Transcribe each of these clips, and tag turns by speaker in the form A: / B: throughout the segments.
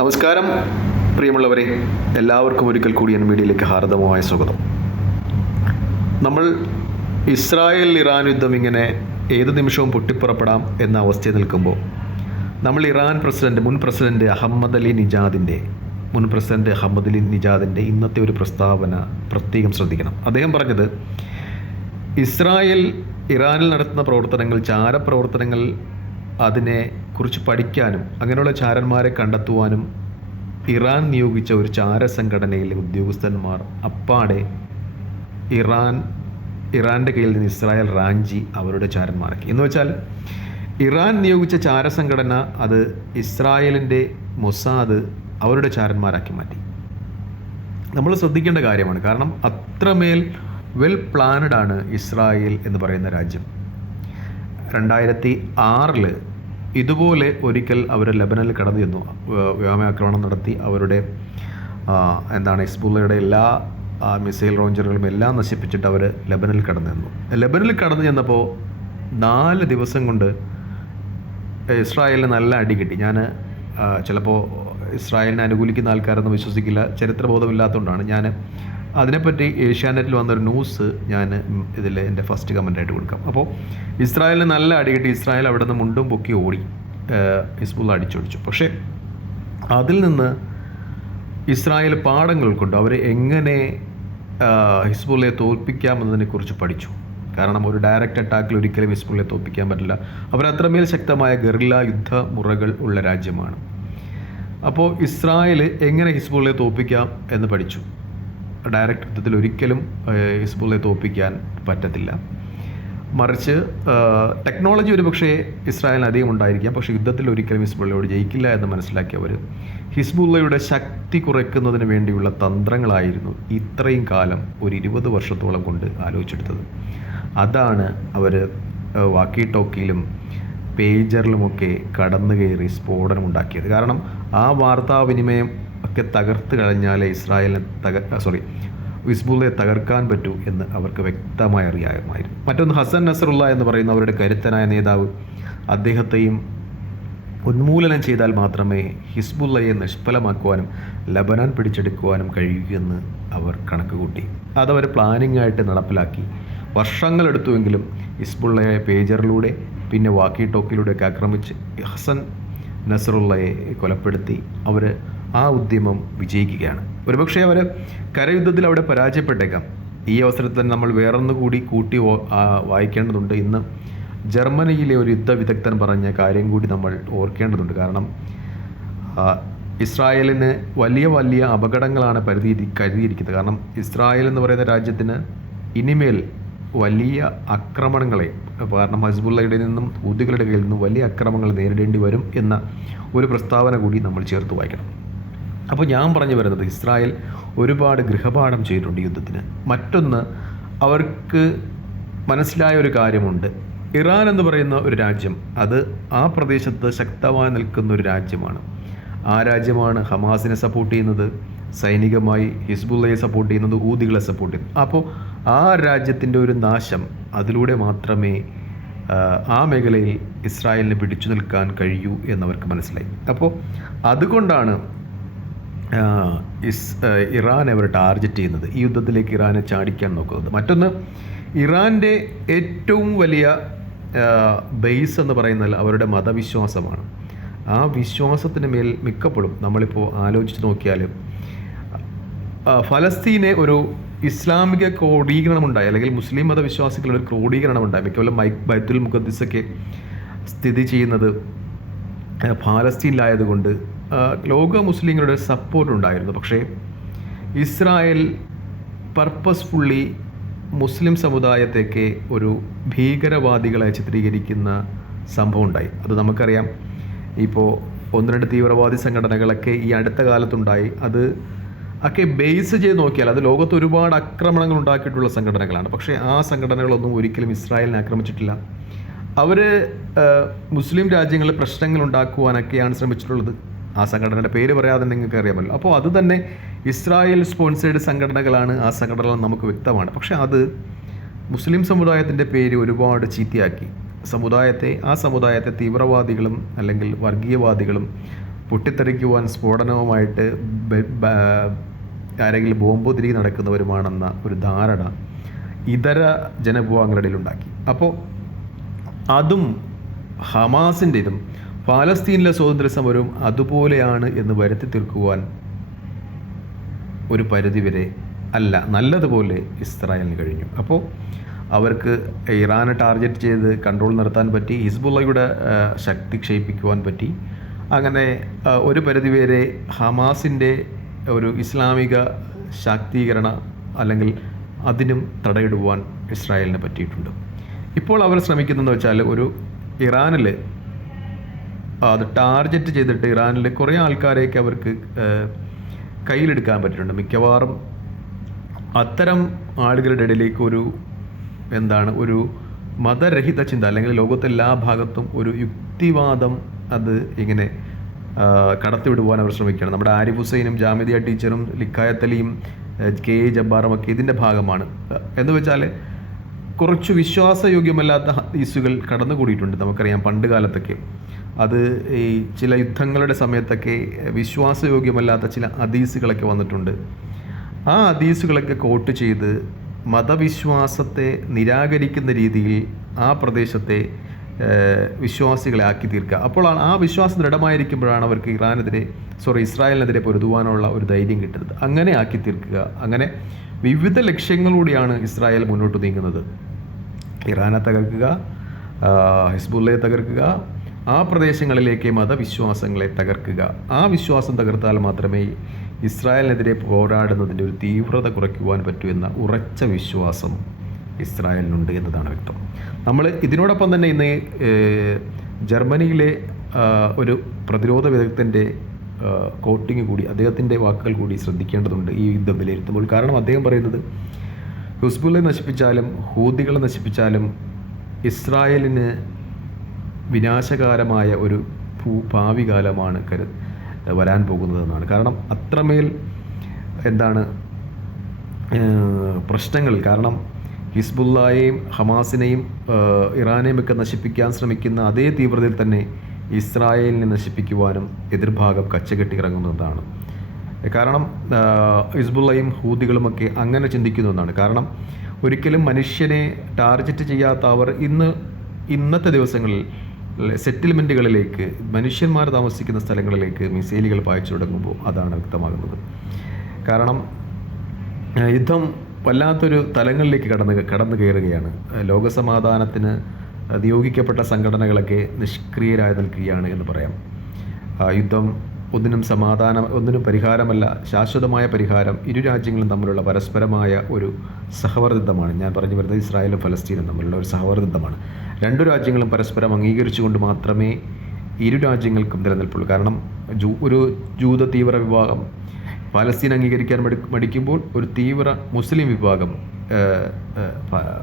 A: നമസ്കാരം പ്രിയമുള്ളവരെ. എല്ലാവർക്കും ഒരിക്കൽ കൂടി എൻ മീഡിയയിലേക്ക് ഹാർദവമായ സ്വാഗതം. നമ്മൾ ഇസ്രായേൽ ഇറാൻ യുദ്ധം ഇങ്ങനെ ഏത് നിമിഷവും പൊട്ടിപ്പുറപ്പെടാം എന്ന അവസ്ഥയിൽ നിൽക്കുമ്പോൾ നമ്മൾ ഇറാൻ പ്രസിഡന്റ് മുൻ പ്രസിഡന്റ് അഹമ്മദ് അലി നിജാദിന്റെ മുൻ പ്രസിഡന്റ് അഹമ്മദ് അലി നിജാദിന്റെ ഇന്നത്തെ ഒരു പ്രസ്താവന പ്രത്യേകം ശ്രദ്ധിക്കണം. അദ്ദേഹം പറഞ്ഞത് ഇസ്രായേൽ ഇറാനിൽ നടത്തുന്ന പ്രവർത്തനങ്ങൾ ചാരപ്രവർത്തനങ്ങൾ അതിനെ കുറിച്ച് പഠിക്കാനും അങ്ങനെയുള്ള ചാരന്മാരെ കണ്ടെത്തുവാനും ഇറാൻ നിയോഗിച്ച ഒരു ചാര സംഘടനയിലെ ഉദ്യോഗസ്ഥന്മാർ അപ്പാടെ ഇറാൻ ഇറാന്റെ കയ്യിൽ നിന്ന് ഇസ്രായേൽ റാഞ്ചി അവരുടെ ചാരന്മാരാക്കി. എന്ന് വെച്ചാൽ ഇറാൻ നിയോഗിച്ച ചാര സംഘടന അത് ഇസ്രായേലിന്റെ മൊസാദ് അവരുടെ ചാരന്മാരാക്കി മാറ്റി. നമ്മൾ ശ്രദ്ധിക്കേണ്ട കാര്യമാണ് കാരണം അത്രമേൽ വെൽ പ്ലാനഡ് ആണ് ഇസ്രായേൽ എന്ന് പറയുന്ന രാജ്യം. രണ്ടായിരത്തി ആറിൽ ഇതുപോലെ ഒരിക്കൽ അവർ ലബനനിൽ കടന്നു ചെന്നു. വ്യോ- വ്യോമാക്രമണം നടത്തി. അവരുടെ എന്താണ് ഹിസ്ബുള്ളയുടെ എല്ലാ മിസൈൽ റോഞ്ചറുകളും എല്ലാം നശിപ്പിച്ചിട്ട് അവർ ലബനനിൽ കടന്നു ചെന്നു. ലബനനിൽ കടന്നു ചെന്നപ്പോൾ നാല് ദിവസം കൊണ്ട് ഇസ്രായേലിന് നല്ല അടി കിട്ടി. ഞാൻ ചിലപ്പോൾ ഇസ്രായേലിനെ അനുകൂലിക്കുന്ന ആൾക്കാരൊന്നും വിശ്വസിക്കില്ല. ചരിത്രബോധമില്ലാത്തതുകൊണ്ടാണ്. ഞാൻ അതിനെപ്പറ്റി ഏഷ്യാനെറ്റിൽ വന്നൊരു ന്യൂസ് ഞാൻ ഇതിൽ എന്റെ ഫസ്റ്റ് കമന്റായിട്ട് കൊടുക്കാം. അപ്പോൾ ഇസ്രായേലിന് നല്ല അടി കിട്ടി. ഇസ്രായേൽ അവിടെ നിന്ന് മുണ്ടും പൊക്കി ഓടി. ഹിസ്ബുള്ള അടിച്ചൊടിച്ചു. പക്ഷേ അതിൽ നിന്ന് ഇസ്രായേൽ പാഠങ്ങൾ കൊണ്ട് അവർ എങ്ങനെ ഹിസ്ബുള്ളയെ തോൽപ്പിക്കാമെന്നതിനെക്കുറിച്ച് പഠിച്ചു. കാരണം ഒരു ഡയറക്റ്റ് അറ്റാക്കിൽ ഒരിക്കലും ഹിസ്ബുള്ളയെ തോൽപ്പിക്കാൻ പറ്റില്ല. അവർ അത്രമേൽ ശക്തമായ ഗറില്ല യുദ്ധ മുറകൾ ഉള്ള രാജ്യമാണ്. അപ്പോൾ ഇസ്രായേൽ എങ്ങനെ ഹിസ്ബുള്ളയെ തോൽപ്പിക്കാം എന്ന് പഠിച്ചു. ഡയറക്റ്റ് യുദ്ധത്തിൽ ഒരിക്കലും ഹിസ്ബുള്ളയെ തോൽപ്പിക്കാൻ പറ്റത്തില്ല. മറിച്ച് ടെക്നോളജി ഒരു പക്ഷേ ഇസ്രായേലിന് അധികം ഉണ്ടായിരിക്കാം പക്ഷേ യുദ്ധത്തിൽ ഒരിക്കലും ഹിസ്ബുള്ളയോട് ജയിക്കില്ല എന്ന് മനസ്സിലാക്കിയവർ ഹിസ്ബുള്ളയുടെ ശക്തി കുറയ്ക്കുന്നതിന് വേണ്ടിയുള്ള തന്ത്രങ്ങളായിരുന്നു ഇത്രയും കാലം ഒരു ഇരുപത് വർഷത്തോളം കൊണ്ട് ആലോചിച്ചെടുത്തത്. അതാണ് അവർ വാക്കി ടോക്കിയിലും പേജറിലുമൊക്കെ കടന്നു കയറി സ്ഫോടനം ഉണ്ടാക്കിയത് കാരണം ആ വാർത്താവിനിമയം ഒക്കെ തകർത്ത് കഴിഞ്ഞാലേ ഇസ്രായേലിനെ തക സോറി ഹിസ്ബുള്ളയെ തകർക്കാൻ പറ്റൂ എന്ന് അവർക്ക് വ്യക്തമായി അറിയാമായിരുന്നു. മറ്റൊന്ന് ഹസൻ നസറുള്ള എന്ന് പറയുന്ന അവരുടെ കരുത്തനായ നേതാവ്. അദ്ദേഹത്തെയും ഉന്മൂലനം ചെയ്താൽ മാത്രമേ ഹിസ്ബുള്ളയെ നിഷ്ഫലമാക്കുവാനും ലബനാൻ പിടിച്ചെടുക്കുവാനും കഴിയൂ എന്ന് അവർ കണക്ക് കൂട്ടി അതവർ പ്ലാനിംഗ് ആയിട്ട് നടപ്പിലാക്കി. വർഷങ്ങളെടുത്തുവെങ്കിലും ഹിസ്ബുള്ളയെ പേജറിലൂടെ പിന്നെ വാക്കി ടോക്കിലൂടെയൊക്കെ ആക്രമിച്ച് ഹസൻ നസറുള്ളയെ കൊലപ്പെടുത്തി. അവർ ആ ഉദ്യമം വിജയിക്കുകയാണ്. ഒരുപക്ഷെ അവർ കരയുദ്ധത്തിൽ അവിടെ പരാജയപ്പെട്ടേക്കാം. ഈ അവസരത്തിൽ തന്നെ നമ്മൾ വേറൊന്നു കൂടി കൂട്ടി വായിക്കേണ്ടതുണ്ട്. ഇന്ന് ജർമ്മനിയിലെ ഒരു യുദ്ധ വിദഗ്ധൻ പറഞ്ഞ കാര്യം കൂടി നമ്മൾ ഓർക്കേണ്ടതുണ്ട്. കാരണം ഇസ്രായേലിന് വലിയ വലിയ അപകടങ്ങളാണ് പരിധി കരുതിയിരിക്കുന്നത്. കാരണം ഇസ്രായേൽ എന്ന് പറയുന്ന രാജ്യത്തിന് ഇനിമേൽ വലിയ ആക്രമണങ്ങളെ കാരണം ഹസ്ബുള്ളയുടെ നിന്നും ഊദികളുടെ കയ്യിൽ നിന്നും വലിയ ആക്രമണങ്ങൾ നേരിടേണ്ടി വരും എന്ന ഒരു പ്രസ്താവന കൂടി നമ്മൾ ചേർത്ത് വായിക്കണം. അപ്പോൾ ഞാൻ പറഞ്ഞു വരുന്നത് ഇസ്രായേൽ ഒരുപാട് ഗൃഹപാഠം ചെയ്തിട്ടുണ്ട് യുദ്ധത്തിന്. മറ്റൊന്ന് അവർക്ക് മനസ്സിലായ ഒരു കാര്യമുണ്ട്. ഇറാൻ എന്ന് പറയുന്ന ഒരു രാജ്യം അത് ആ പ്രദേശത്ത് ശക്തമായി നിൽക്കുന്ന ഒരു രാജ്യമാണ്. ആ രാജ്യമാണ് ഹമാസിനെ സപ്പോർട്ട് ചെയ്യുന്നത് സൈനികമായി ഹിസ്ബുള്ളയെ സപ്പോർട്ട് ചെയ്യുന്നത് ഊദികളെ സപ്പോർട്ട് ചെയ്യുന്നത്. അപ്പോൾ ആ രാജ്യത്തിന്റെ ഒരു നാശം അതിലൂടെ മാത്രമേ ആ, മേഖലയിൽ ഇസ്രായേലിന് പിടിച്ചു നിൽക്കാൻ കഴിയൂ എന്നവർക്ക് മനസ്സിലായി. അപ്പോൾ അതുകൊണ്ടാണ് ഇസ് ഇറാൻ അവർ ടാർജറ്റ് ചെയ്യുന്നത്. ഈ യുദ്ധത്തിലേക്ക് ഇറാനെ ചാടിക്കാൻ നോക്കുന്നത്. മറ്റൊന്ന് ഇറാന്റെ ഏറ്റവും വലിയ ബേസ് എന്ന് പറയുന്നത് അവരുടെ മതവിശ്വാസമാണ്. ആ വിശ്വാസത്തിന് മേൽ മിക്കപ്പോഴും നമ്മളിപ്പോൾ ആലോചിച്ച് നോക്കിയാൽ ഫലസ്തീനെ ഒരു ഇസ്ലാമിക ക്രോഡീകരണമുണ്ടായി അല്ലെങ്കിൽ മുസ്ലിം മതവിശ്വാസികളുടെ ഒരു ക്രോഡീകരണമുണ്ടായി. മിക്കവാറും മൈ ബൈത്തുൽ മുഖദ്ദിസൊക്കെ സ്ഥിതി ചെയ്യുന്നത് ഫലസ്തീനിലായതുകൊണ്ട് ലോക മുസ്ലിങ്ങളുടെ സപ്പോർട്ട് ഉണ്ടായിരുന്നു. പക്ഷേ ഇസ്രായേൽ പർപ്പസ്ഫുള്ളി മുസ്ലിം സമുദായത്തേക്ക് ഒരു ഭീകരവാദികളെ ചിത്രീകരിക്കുന്ന സംഭവം ഉണ്ടായി. അത് നമുക്കറിയാം. ഇപ്പോൾ ഒന്ന് രണ്ട് തീവ്രവാദി സംഘടനകളൊക്കെ ഈ അടുത്ത കാലത്തുണ്ടായി. അത് ഒക്കെ ബേസ് ചെയ്ത് നോക്കിയാൽ അത് ലോകത്ത് ഒരുപാട് ആക്രമണങ്ങൾ ഉണ്ടാക്കിയിട്ടുള്ള സംഘടനകളാണ്. പക്ഷേ ആ സംഘടനകളൊന്നും ഒരിക്കലും ഇസ്രായേലിനെ ആക്രമിച്ചിട്ടില്ല. അവർ മുസ്ലിം രാജ്യങ്ങളിൽ പ്രശ്നങ്ങൾ ഉണ്ടാക്കുവാനൊക്കെയാണ് ശ്രമിച്ചിട്ടുള്ളത്. ആ സംഘടനയുടെ പേര് പറയാതെ നിങ്ങൾക്ക് അറിയാമല്ലോ. അപ്പോൾ അത് തന്നെ ഇസ്രായേൽ സ്പോൺസേഡ് സംഘടനകളാണ് ആ സംഘടനകൾ നമുക്ക് വ്യക്തമാണ്. പക്ഷേ അത് മുസ്ലിം സമുദായത്തിന്റെ പേര് ഒരുപാട് ചീത്തയാക്കി. സമുദായത്തെ ആ സമുദായത്തെ തീവ്രവാദികളും അല്ലെങ്കിൽ വർഗീയവാദികളും പൊട്ടിത്തെറിക്കുവാൻ സ്ഫോടനവുമായിട്ട് ആരെങ്കിലും ബോംബോ തിരികെ നടക്കുന്നവരുമാണെന്ന ഒരു ധാരണ ഇതര ജനവിഭാഗങ്ങളുടെ ഉണ്ടാക്കി അപ്പോൾ അതും ഹമാസിന്റെതും പാലസ്തീനിലെ സ്വാതന്ത്ര്യ സമരവും അതുപോലെയാണ് എന്ന് വരുത്തി തീർക്കുവാൻ ഒരു പരിധിവരെ അല്ല നല്ലതുപോലെ ഇസ്രായേലിന് കഴിഞ്ഞു. അപ്പോൾ അവർക്ക് ഇറാനെ ടാർഗറ്റ് ചെയ്ത് കൺട്രോൾ നിർത്താൻ പറ്റി ഹിസ്ബുള്ളയുടെ ശക്തി ക്ഷയിപ്പിക്കുവാൻ പറ്റി. അങ്ങനെ ഒരു പരിധിവരെ ഹമാസിന്റെ ഒരു ഇസ്ലാമിക ശാക്തീകരണ അല്ലെങ്കിൽ അതിനും തടയിടുവാൻ ഇസ്രായേലിന് പറ്റിയിട്ടുണ്ട്. ഇപ്പോൾ അവർ ശ്രമിക്കുന്നതെന്ന് വെച്ചാൽ ഒരു ഇറാനിൽ അത് ടാർഗറ്റ് ചെയ്തിട്ട് ഇറാനിലെ കുറേ ആൾക്കാരെയൊക്കെ അവർക്ക് കയ്യിലെടുക്കാൻ പറ്റിയിട്ടുണ്ട്. മിക്കവാറും അത്തരം ആളുകളുടെ ഇടയിലേക്ക് ഒരു എന്താണ് ഒരു മതരഹിത ചിന്ത അല്ലെങ്കിൽ ലോകത്തെ എല്ലാ ഭാഗത്തും ഒരു യുക്തിവാദം അത് ഇങ്ങനെ കടത്തിവിടുവാൻ അവർ ശ്രമിക്കുകയാണ്. നമ്മുടെ ആരിഫ് ഹുസൈനും ജാമിദിയ ടീച്ചറും ലിക്കായത്തലിയും കെ എ ജബ്ബാറും ഒക്കെ ഇതിന്റെ ഭാഗമാണ്. എന്ന് വെച്ചാൽ കുറച്ച് വിശ്വാസയോഗ്യമല്ലാത്ത ഹദീസുകൾ കടന്നുകൂടിയിട്ടുണ്ട് നമുക്കറിയാം പണ്ട് കാലത്തൊക്കെ. അത് ഈ ചില യുദ്ധങ്ങളുടെ സമയത്തൊക്കെ വിശ്വാസയോഗ്യമല്ലാത്ത ചില ഹദീസുകളൊക്കെ വന്നിട്ടുണ്ട്. ആ ഹദീസുകളൊക്കെ കോട്ട് ചെയ്ത് മതവിശ്വാസത്തെ നിരാകരിക്കുന്ന രീതിയിൽ ആ പ്രദേശത്തെ വിശ്വാസികളെ ആക്കി തീർക്കുക. അപ്പോൾ ആ- വിശ്വാസം ദൃഢമായിരിക്കുമ്പോഴാണ് അവർക്ക് ഇറാനെതിരെ സോറി ഇസ്രായേലിനെതിരെ പൊരുതുവാനുള്ള ഒരു ധൈര്യം കിട്ടുന്നത്. അങ്ങനെ ആക്കി തീർക്കുക. അങ്ങനെ വിവിധ ലക്ഷ്യങ്ങളോടെയാണ് ഇസ്രായേൽ മുന്നോട്ട് നീങ്ങുന്നത്. ഇറാനെ തകർക്കുക ഹിസ്ബുല്ലയെ തകർക്കുക ആ പ്രദേശങ്ങളിലേക്ക് മതവിശ്വാസങ്ങളെ തകർക്കുക. ആ വിശ്വാസം തകർത്താൽ മാത്രമേ ഇസ്രായേലിനെതിരെ പോരാടുന്നതിന്റെ ഒരു തീവ്രത കുറയ്ക്കുവാൻ പറ്റൂ എന്ന ഉറച്ച വിശ്വാസം ഇസ്രായേലിനുണ്ട് എന്നതാണ് വ്യക്തം. നമ്മൾ ഇതിനോടൊപ്പം തന്നെ ഇന്ന് ജർമ്മനിയിലെ ഒരു പ്രതിരോധ വിദഗ്ധന്റെ കോട്ടിങ് കൂടി അദ്ദേഹത്തിന്റെ വാക്കുകൾ കൂടി ശ്രദ്ധിക്കേണ്ടതുണ്ട് ഈ യുദ്ധം വിലയിരുത്തുമ്പോൾ. കാരണം അദ്ദേഹം പറയുന്നത് ഹുസ്ബുലെ നശിപ്പിച്ചാലും ഹൂദികളെ നശിപ്പിച്ചാലും ഇസ്രായേലിന് വിനാശകാരമായ ഒരു ഭൂ ഭാവി കാലമാണ് കരു വരാൻ പോകുന്നതെന്നാണ്. കാരണം അത്രമേൽ എന്താണ് പ്രശ്നങ്ങൾ. കാരണം ഹിസ്ബുല്ലായെയും ഹമാസിനെയും ഇറാനെയും ഒക്കെ നശിപ്പിക്കാൻ ശ്രമിക്കുന്ന അതേ തീവ്രതയിൽ തന്നെ ഇസ്രായേലിനെ നശിപ്പിക്കുവാനും എതിർഭാഗം കച്ചകെട്ടി ഇറങ്ങുന്നതാണ് കാരണം ഹിസ്ബുള്ളയും ഹൂദികളുമൊക്കെ അങ്ങനെ ചിന്തിക്കുന്ന ഒന്നാണ് കാരണം ഒരിക്കലും മനുഷ്യനെ ടാർഗറ്റ് ചെയ്യാത്ത അവർ ഇന്ന് ഇന്നത്തെ ദിവസങ്ങളിൽ സെറ്റിൽമെന്റുകളിലേക്ക് മനുഷ്യന്മാർ താമസിക്കുന്ന സ്ഥലങ്ങളിലേക്ക് മിസൈലുകൾ പായിച്ചു തുടങ്ങുമ്പോൾ അതാണ് വ്യക്തമാകുന്നത്. കാരണം യുദ്ധം വല്ലാത്തൊരു തലങ്ങളിലേക്ക് കടന്ന് കടന്നു കയറുകയാണ്. ലോകസമാധാനത്തിന് നിയോഗിക്കപ്പെട്ട സംഘടനകളൊക്കെ നിഷ്ക്രിയരായി നിൽക്കുകയാണ് എന്ന് പറയാം. യുദ്ധം ഒന്നിനും സമാധാനം ഒന്നിനും പരിഹാരമല്ല ശാശ്വതമായ പരിഹാരം ഇരു രാജ്യങ്ങളും തമ്മിലുള്ള പരസ്പരമായ ഒരു സഹവർദ്ധിതമാണ് ഞാൻ പറഞ്ഞു വരുന്നത് ഇസ്രായേലും ഫലസ്തീനും തമ്മിലുള്ള ഒരു സഹവർദ്ധിതമാണ് രണ്ടു രാജ്യങ്ങളും പരസ്പരം അംഗീകരിച്ചുകൊണ്ട് മാത്രമേ ഇരു രാജ്യങ്ങൾക്കും നിലനിൽപ്പുള്ളൂ. കാരണം ജൂ ഒരു ജൂത തീവ്ര വിഭാഗം ഫലസ്തീൻ അംഗീകരിക്കാൻ മടി മടിക്കുമ്പോൾ ഒരു തീവ്ര മുസ്ലിം വിഭാഗം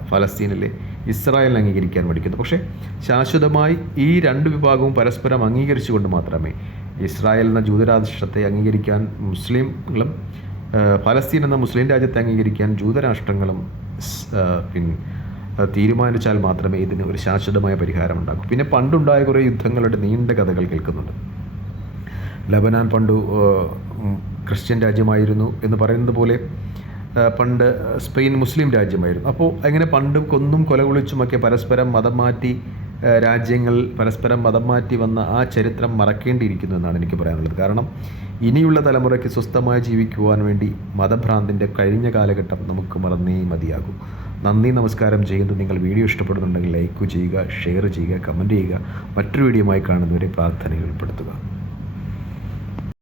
A: ഫലസ്തീനിലെ ഇസ്രായേലിനെ അംഗീകരിക്കാൻ മടിക്കുന്നു. പക്ഷേ ശാശ്വതമായി ഈ രണ്ട് വിഭാഗവും പരസ്പരം അംഗീകരിച്ചുകൊണ്ട് മാത്രമേ ഇസ്രായേൽ എന്ന ജൂതരാഷ്ട്രത്തെ അംഗീകരിക്കാൻ മുസ്ലിംകളും ഫലസ്തീൻ എന്ന മുസ്ലിം രാജ്യത്തെ അംഗീകരിക്കാൻ ജൂതരാഷ്ട്രങ്ങളും പിന്നെ തീരുമാനിച്ചാൽ മാത്രമേ ഇതിന് ഒരു ശാശ്വതമായ പരിഹാരം ഉണ്ടാകൂ. പിന്നെ പണ്ടുണ്ടായ കുറേ യുദ്ധങ്ങളുടെ നീണ്ട കഥകൾ കേൾക്കുന്നുണ്ട്. ലബനാൻ പണ്ടു ക്രിസ്ത്യൻ രാജ്യമായിരുന്നു എന്ന് പറയുന്നത് പോലെ പണ്ട് സ്പെയിൻ മുസ്ലിം രാജ്യമായിരുന്നു. അപ്പോൾ അങ്ങനെ പണ്ട് കൊന്നും കൊലകുളിച്ചുമൊക്കെ പരസ്പരം മതം മാറ്റി രാജ്യങ്ങൾ പരസ്പരം മതം മാറ്റി വന്ന ആ ചരിത്രം മറക്കേണ്ടിയിരിക്കുന്നു എന്നാണ് എനിക്ക് പറയാനുള്ളത്. കാരണം ഇനിയുള്ള തലമുറയ്ക്ക് സ്വസ്ഥമായി ജീവിക്കുവാൻ വേണ്ടി മതഭ്രാന്തിന്റെ കഴിഞ്ഞ കാലഘട്ടം നമുക്ക് മറന്നേ മതിയാകൂ. നന്ദി നമസ്കാരം ചെയ്യുന്നു. നിങ്ങൾ വീഡിയോ ഇഷ്ടപ്പെടുന്നുണ്ടെങ്കിൽ ലൈക്ക് ചെയ്യുക ഷെയർ ചെയ്യുക കമന്റ് ചെയ്യുക. മറ്റൊരു വീഡിയോയുമായി കാണുന്നവരെ പ്രാർത്ഥനയിൽ ഉൾപ്പെടുത്തുക.